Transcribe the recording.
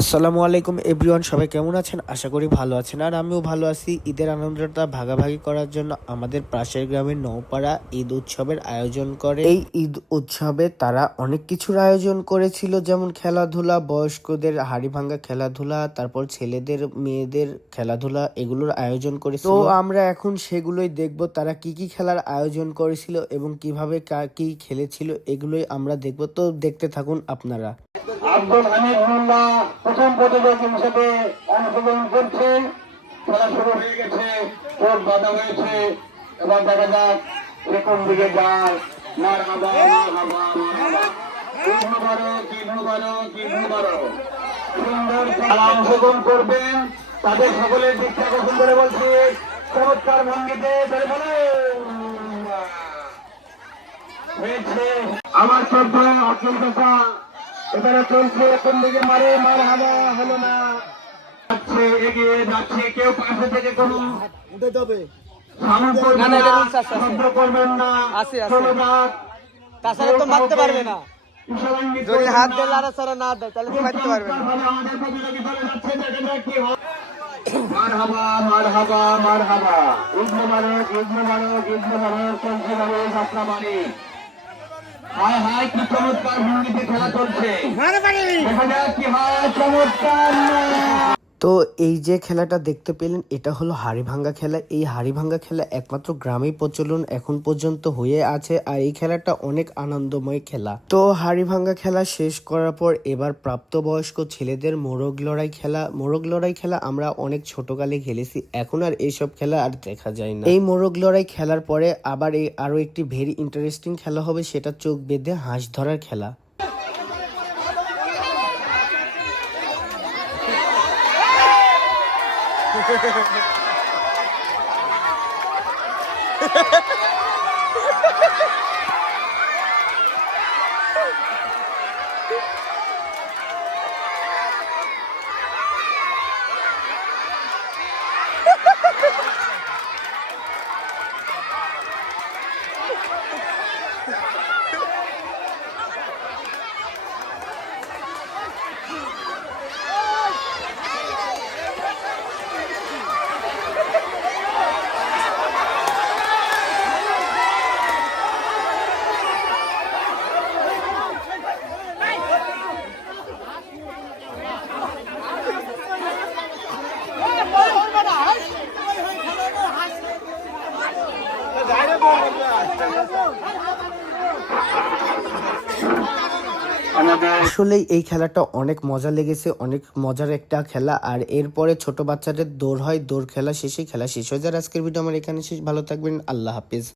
আসসালামু আলাইকুম এভরিওয়ান, সবাই কেমন আছেন? আশা করি ভালো আছেন। আর আমিও ভালো আছি। ঈদের আনন্দটা ভাগাভাগি করার জন্য আমাদের পাশের গ্রামের নৌপাড়া ঈদ উৎসবের আয়োজন করে। এই ঈদ উৎসবে তারা অনেক কিছুর আয়োজন করেছিল, যেমন খেলাধুলা, বয়স্কদের হাড়ি ভাঙ্গা খেলাধুলা, তারপর ছেলেদের মেয়েদের খেলাধুলা, এগুলোর আয়োজন করেছিল। তো আমরা এখন সেগুলোই দেখব, তারা কি কি খেলার আয়োজন করেছিল এবং কিভাবে কি খেলেছিল, এগুলোই আমরা দেখব। তো দেখতে থাকুন আপনারা। আব্দুল হামিদ মোল্লা প্রথম প্রতিযোগী হিসেবে অংশগ্রহণ করছে। খেলা শুরু হয়ে গেছে, চোট বাধা হয়েছে। এবার দেখা যাক সে কোন দিকে যায়। সুন্দর খেলা অংশগ্রহণ করবেন, তাদের সকলের দিকটা গঠন করে বলছি চমৎকার ভঙ্গিতে হয়েছে। আমার শ্রদ্ধা আব্দুল কাকা এবারে চলছে, কোন দিকে মারে মার হাওয়া হলো না, যাচ্ছে এগিয়ে যাচ্ছে। কেউ পাশে থেকে কোনো শব্দ করবেন না, চলে যাক। তাছাড়া তো মারতে পারবে না, যদি হাত দিয়ে লাড়াচাড়া না দেয় তাহলে তো মারতে পারবে না। আমাদের প্রতিযোগী দলে যাচ্ছে, দেখে যাক কি হয়। মার হাবা মার হাবা মার হাবা, ইজনে মারক ইজনে মারক ইজনে মারক, চলছে ভাবে যাত্রা বাড়ি। হায় হায় কি চমৎকার ভঙ্গিতে খেলা চলছে, দেখা যাক কি হয়। চমৎকার। তো এই যে খেলাটা দেখতে পেলেন, এটা হলো হাড়ি ভাঙ্গা খেলা। এই হাড়ি ভাঙ্গা খেলা একমাত্র গ্রামেই প্রচলন এখন পর্যন্ত হয়ে আছে, আর এই খেলাটা অনেক আনন্দময় খেলা। তো হাড়ি ভাঙ্গা খেলা শেষ করার পর এবার প্রাপ্তবয়স্ক ছেলেদের মোরগ লড়াই খেলা। মোরগ লড়াই খেলা আমরা অনেক ছোটকালে খেলেছি, এখন আর এইসব খেলা আর দেখা যায় না। এই মোরগ লড়াই খেলার পরে আবার আরো একটি ভেরি ইন্টারেস্টিং খেলা হবে, সেটা চোখ বেঁধে হাঁস ধরার খেলা। আসলে এই খেলাটা অনেক মজা লেগেছে, অনেক মজার একটা খেলা। আর এরপরে ছোট বাচ্চাদের দৌড় হয়, দৌড় খেলা শেষে খেলা শেষ হয়ে যায়। আজকের ভিডিও আমার এখানে শেষ। ভালো থাকবেন, আল্লাহ হাফিজ।